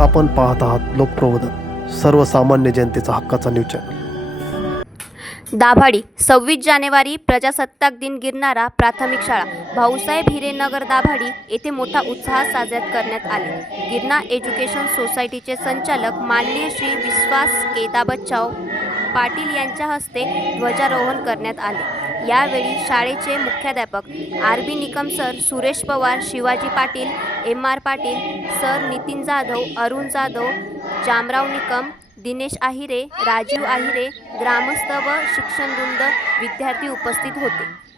आपण पाहत आहात लोकप्रबोधन, सर्वसामान्य जनतेचा हक्काचा न्यूज चॅनल. दाभाडी 26 जानेवारी प्रजासत्ताक दिन गिरणारा प्राथमिक शाळा भाऊसाहेब हिरेनगर दाभाडी येथे मोठा उत्साहात साजरा करण्यात आले. गिरणा एज्युकेशन सोसायटीचे संचालक माननीय श्री विश्वास केदाबच्चाव पाटील यांच्या हस्ते ध्वजारोहण करण्यात आले. यावेळी शाळेचे मुख्याध्यापक R B. Nikam sir, Suresh Pawar, Shivaji Patil, M R. Patil sir, Nitin Jadhav, Arun Jadhav, Jamrao Nikam, Dinesh Ahire, Rajiv Ahire, ग्रामस्थ व शिक्षणवृंद, विद्यार्थी उपस्थित होते.